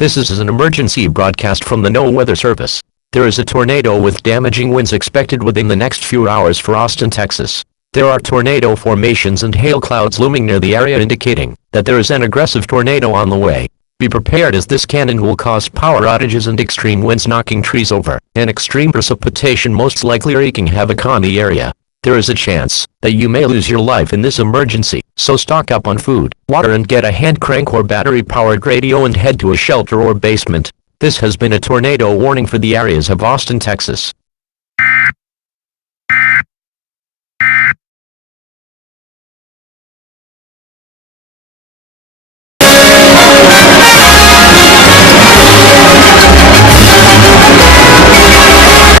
This is an emergency broadcast from the NOAA Weather Service. There is a tornado with damaging winds expected within the next few hours for Austin, Texas. There are tornado formations and hail clouds looming near the area, indicating that there is an aggressive tornado on the way. Be prepared, as this cannon will cause power outages and extreme winds knocking trees over, and extreme precipitation most likely wreaking havoc on the area. There is a chance that you may lose your life in this emergency, so stock up on food, water, and get a hand crank or battery-powered radio and head to a shelter or basement. This has been a tornado warning for the areas of Austin, Texas.